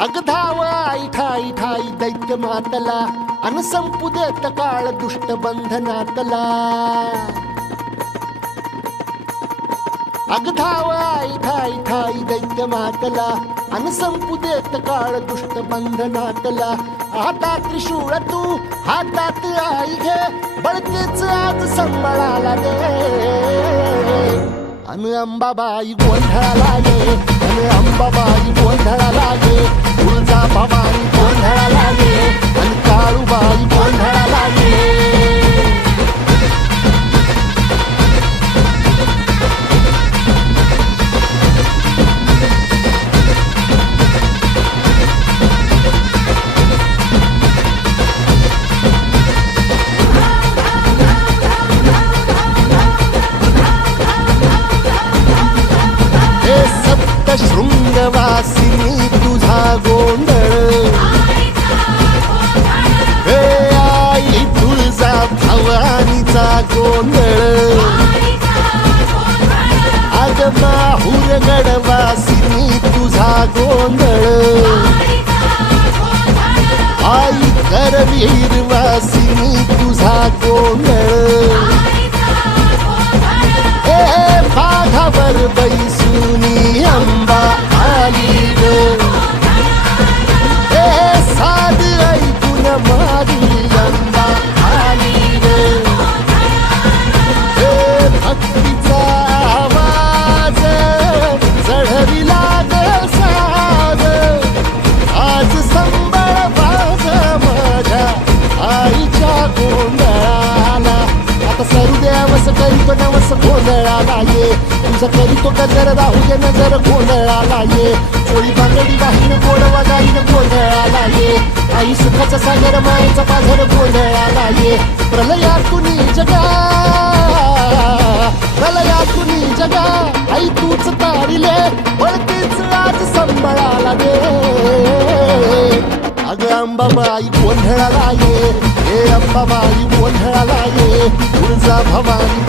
अग धाव आई ठाई ठाई दैत्य मातला अन संपू देत काळ दुष्ट बंधनातला. अग धाव आई ठाई ठाई दैत्य मातला अन संपू देत काळ दुष्ट बंधनातला. हातात त्रिशूळ तू हातात आई घे बळतेच आज संबळाला दे. अन अंबाबाई गोंधळाला ये अन अंबाबाई गोंधळाला ये. तुळजा भवानी गोंधळाला ये अन काळूबाई गोंधळाला ये. शृंगवासिनी तुझा गोंधळ हे आई तुळजा भवानीचा गोंधळ. अग माहूर गडवासिनी तुझा गोंधळ आई करवीर वासिनी तुझा गोंधळ. हे बाघावर बैसुनी अंबा आली ग. हे साध ऐकून मारी अंबा आली ग. हे भक्तीचा आवाज चढविला ग साग. आज संबळ बाज माझ्या आईच्या गोंधळाला. आता सरू देवस करीतो नवस गोंधळाला ये. तुझं करीतो गजर राहू दे नजर गोंधळाला ये. चोळी बांगडी वाहीन गोडवा गाईन गोंधळाला ये. आई सुखाचा सागर मायेचा पाझर गोंधळाला ये. प्रलयातुनी जगा प्रलयातुनी जगा आई तूच तारिले वळतीच आज संबळाला दे. अग अंबाबाई गोंधळाला ये हे अंबाबाई गोंधळाला ये. तुळजा भवानी